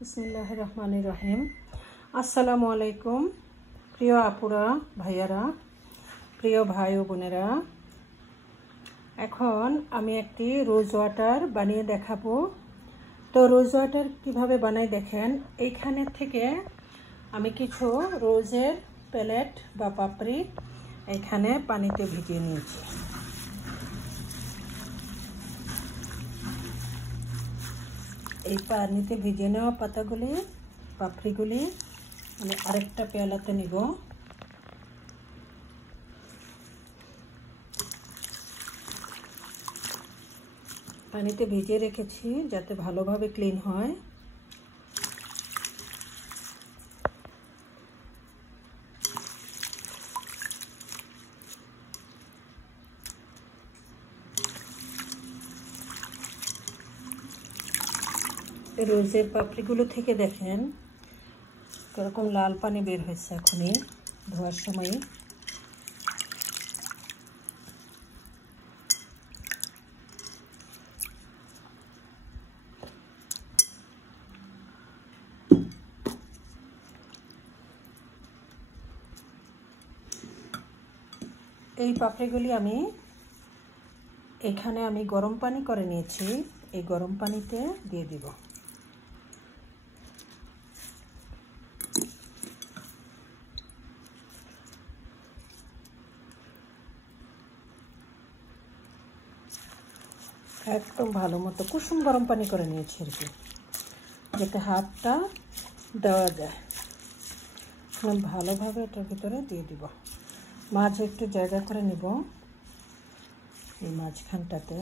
बिस्मिल्लाहिर रहमानिर रहीम। আসসালামু আলাইকুম প্রিয় আপুরা ভাইয়ারা, প্রিয় ভাই ও বোনেরা। এখন আমি একটি রোজ ওয়াটার বানিয়ে দেখাবো। তো রোজ ওয়াটার কিভাবে বানাই দেখেন। এইখানে থেকে আমি কিছু রোজের প্যালেট বা পাপড়ি এখানে পানিতে ভিজিয়ে নিয়েছি। এই পানিতে ভিজিয়ে নেওয়া পাতাগুলি পাপড়িগুলি আমি আরেকটা পেয়ালাতে নিব। পানিতে ভিজিয়ে রেখেছি যাতে ভালোভাবে ক্লিন হয়। রোজের পাপড়িগুলো থেকে দেখেন কিরকম লাল পানি বের হয়েছে এখনই ধোয়ার সময়। এই পাপড়িগুলি এখানে আমি গরম পানি করে নিয়েছি। এই গরম পানিতে দিয়ে দিব। একদম ভালো মতো কুসুম গরম পানি করে নিয়েছি আর কি, যাতে হাতটা দেওয়া যায়। ভালোভাবে এটার ভিতরে দিয়ে দিব। মাঝে একটু জায়গা করে নিব এই মাঝখানটাতে।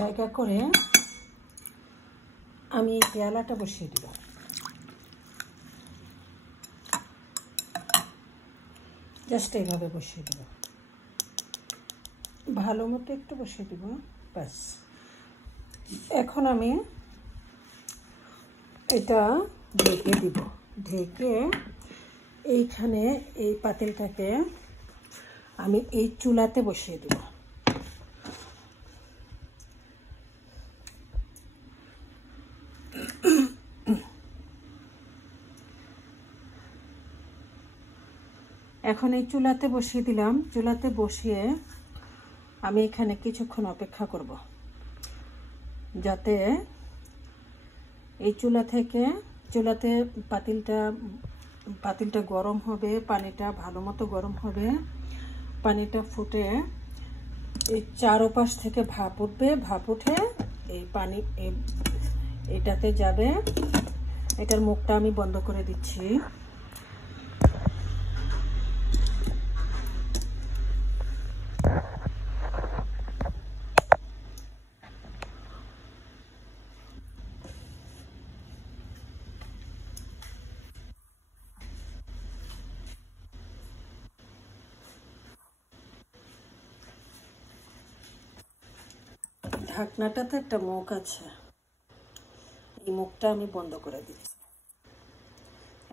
জায়গা করে আমি এই পেয়ালাটা বসিয়ে দিব। জাস্ট এইভাবে বসিয়ে দিব, ভালো মতো একটু বসিয়ে দিব, ব্যাস। এখন আমি এটা ঢেকে দিব। ঢেকে এইখানে এই পাতিলটাকে আমি এই চুলাতে বসিয়ে দিব। এখন এই চুলাতে বসিয়ে দিলাম। চুলাতে বসিয়ে আমি এখানে কিছুক্ষণ অপেক্ষা করব, যাতে এই চুলাতে পাতিলটা গরম হবে, পানিটা ভালো মতো গরম হবে। পানিটা ফুটে এই চারপাশ থেকে ভাপ উঠবে। ভাপ উঠে এই পানি এটাতে যাবে। এটার মুখটা আমি বন্ধ করে দিচ্ছি। ঢাকনাটাতে একটা মুখ আছে, এই মুখটা আমি বন্ধ করে দিচ্ছি।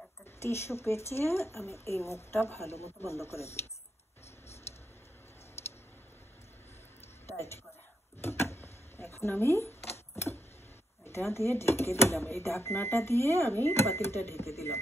একটা টিস্যু পেঁচিয়ে আমি এই মুখটা ভালো মতো বন্ধ করে দিচ্ছি, টাইট করে। এখন আমি এটা দিয়ে ঢেকে দিলাম। এই ঢাকনাটা দিয়ে আমি পাতিলটা ঢেকে দিলাম।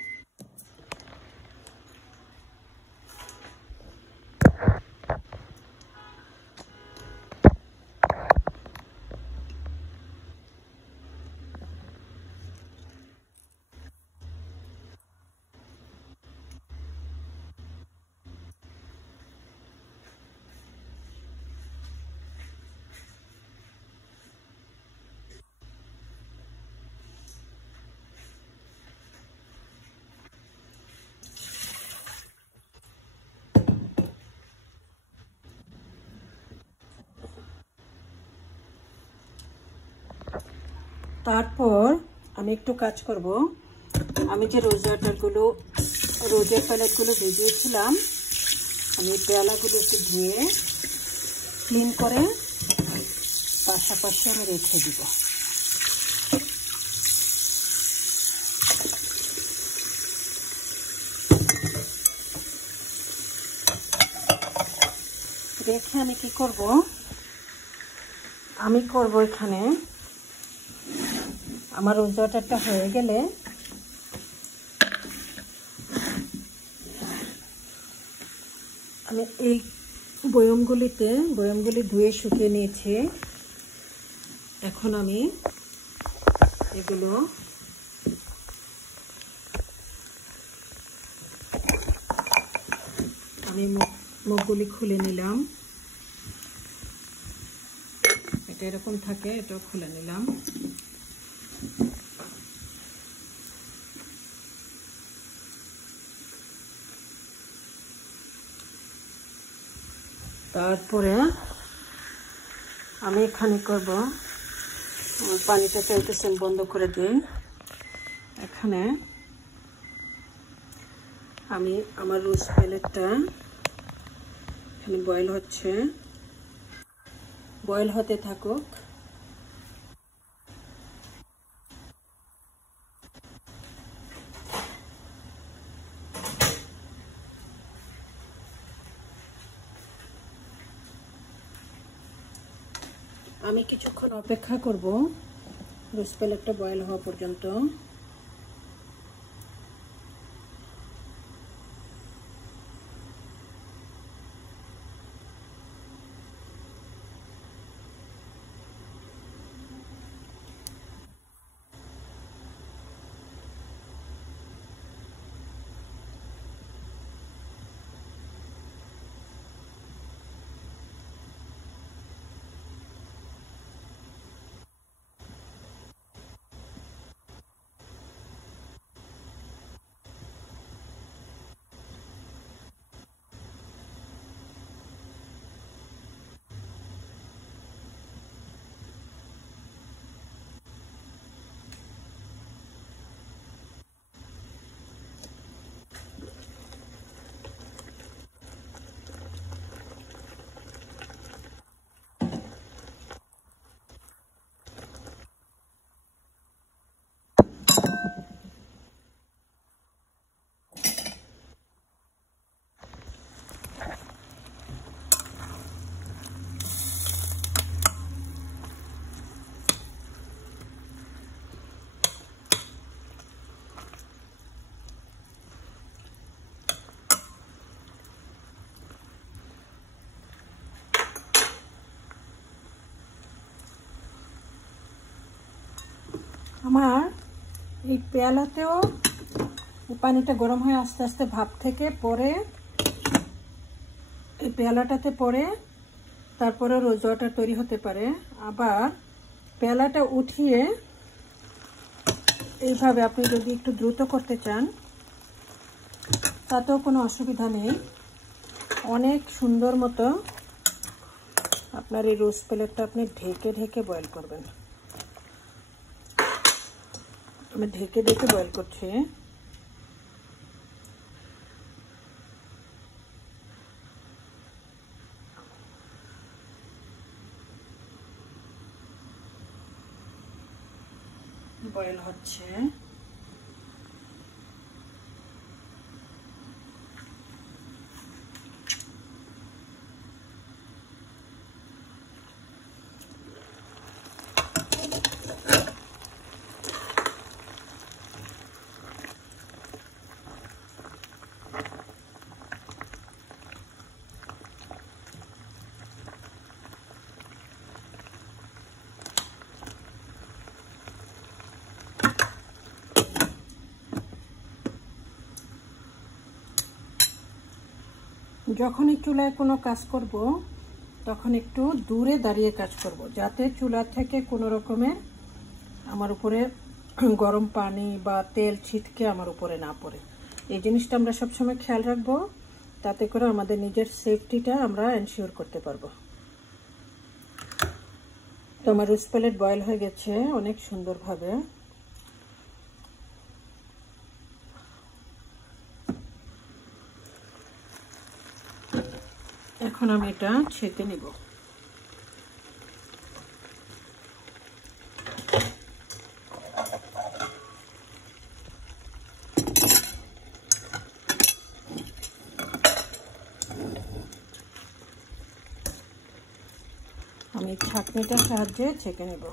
তারপর আমি একটু কাজ করব। আমি যে রোজের প্যালেটগুলো ভিজিয়েছিলাম, আমি পেয়ালাগুলো একটু ধুয়ে ক্লিন করে পাশাপাশি আমি রেখে দিব। রেখে আমি কি করব, আমি করব এখানে আমার রোজ ওয়াটারটা হয়ে গেলে আমি এই বয়মগুলি ধুয়ে শুকিয়ে নিয়েছি। এখন আমি এগুলো মুখগুলি খুলে নিলাম। এটা এরকম থাকে, এটাও খুলে নিলাম। তারপরে আমি এখানে করব, পানিটা চলতেছে বন্ধ করে দিই। এখানে আমি আমার রোজ প্যালেটটা এখানে বয়েল হচ্ছে, বয়েল হতে থাকুক। আমি কিছুক্ষণ অপেক্ষা করব রোজ প্যালেটটা বয়েল হওয়া পর্যন্ত। আমার এই পেয়ালাতেও পানিটা গরম হয়ে আস্তে আস্তে ভাপ থেকে পরে এই পেয়ালাটাতে পরে তারপরে রোজ ওয়াটার তৈরি হতে পারে। আবার পেয়ালাটা উঠিয়ে এইভাবে আপনি যদি একটু দ্রুত করতে চান তাতেও কোনো অসুবিধা নেই। অনেক সুন্দর মতো আপনার এই রোজ প্যালেটটা আপনি ঢেকে ঢেকে বয়েল করবেন। আমি ঢেকে ঢেকে বয়েল করছি। বয়েল হচ্ছে। যখনই চুলায় কোনো কাজ করব তখন একটু দূরে দাঁড়িয়ে কাজ করব, যাতে চুলা থেকে কোনো রকমের আমার উপরে গরম পানি বা তেল ছিটকে আমার উপরে না পড়ে। এই জিনিসটা আমরা সবসময় খেয়াল রাখবো, তাতে করে আমাদের নিজের সেফটিটা আমরা এনশিওর করতে পারবো। তো আমার রোজ প্যালেট বয়েল হয়ে গেছে অনেক সুন্দরভাবে। এখন আমি এটা ছেঁকে নিব। এই ছাঁকনিটার সাহায্যে ছেঁকে নেব।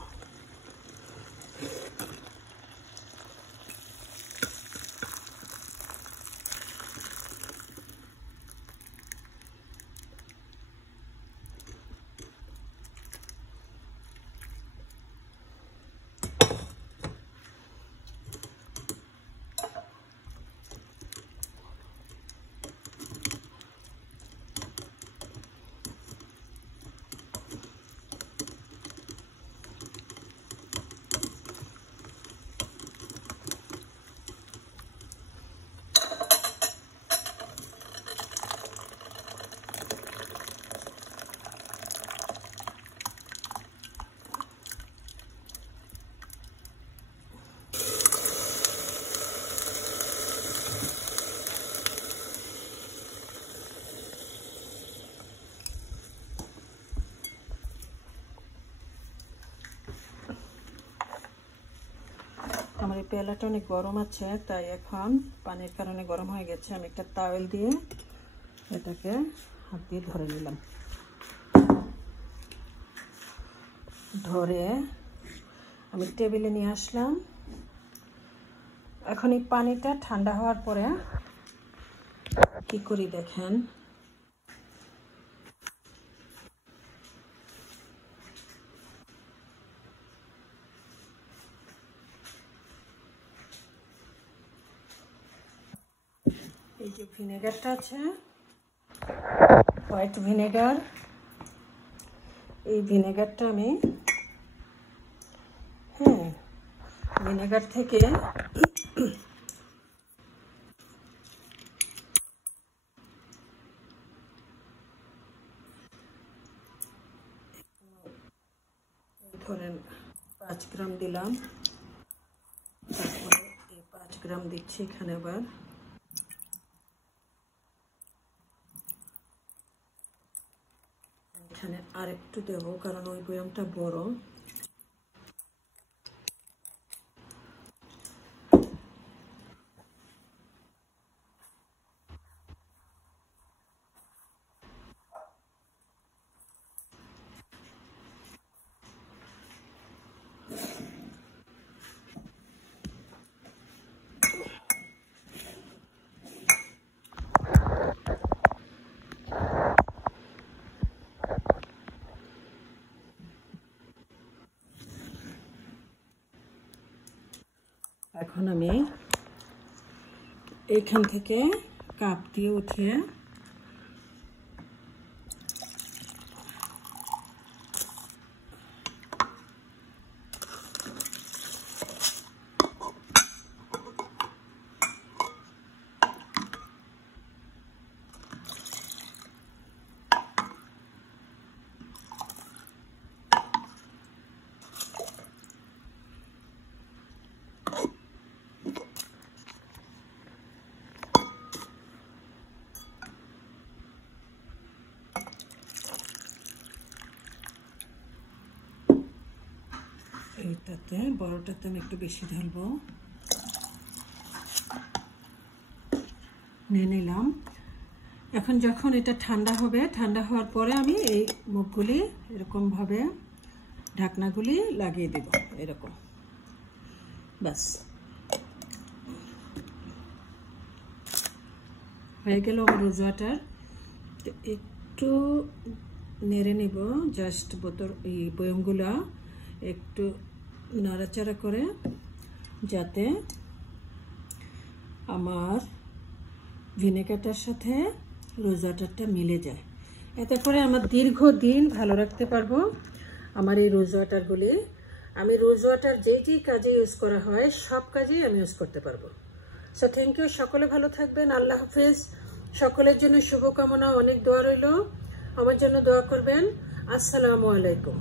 আমার এই পেলাটা অনেক গরম আছে, তাই এখন পানির কারণে গরম হয়ে গেছে। আমি একটা তাওয়েল দিয়ে এটাকে হাত দিয়ে ধরে নিলাম। ধরে আমি টেবিলে নিয়ে আসলাম। এখন এই পানিটা ঠান্ডা হওয়ার পরে কি করি দেখেন। এই যে ভিনেগারটা আছে, হোয়াইট ভিনেগার, এই ভিনেগারটা আমি ভিনেগার থেকে ধরেন 5 গ্রাম দিলাম। তারপরে এই 5 গ্রাম দিচ্ছি এখানে। আবার এখানে আর একটু দেব, কারণ ওই বয়ামটা বড়। এখন আমি এইখান থেকে কাপ দিয়ে উঠিয়ে এইটাতে, বড়টাতে আমি একটু বেশি ঢালবো, নিয়ে নিলাম। এখন যখন এটা ঠান্ডা হবে, ঠান্ডা হওয়ার পরে আমি এই মুখগুলি এরকমভাবে ঢাকনাগুলি লাগিয়ে দেব, এরকম। ব্যাস হয়ে গেল আমার রোজ ওয়াটার। একটু নেড়ে নিব, জাস্ট বোতল এই বয়মগুলো একটু নাড়াচাড়া করে, যাতে আমার ভিনেগারটার সাথে রোজ ওয়াটারটা মিলে যায়। এতে করে আমার দীর্ঘদিন ভালো রাখতে পারবো আমার এই রোজ ওয়াটারগুলি। আমি রোজ ওয়াটার যেই কাজে ইউজ করা হয়, সব কাজেই আমি ইউজ করতে পারবো। So thank you. সকলে ভালো থাকবেন। আল্লাহ হাফেজ। সকলের জন্য শুভকামনা, অনেক দোয়া রইল। আমার জন্য দোয়া করবেন। আসসালামু আলাইকুম।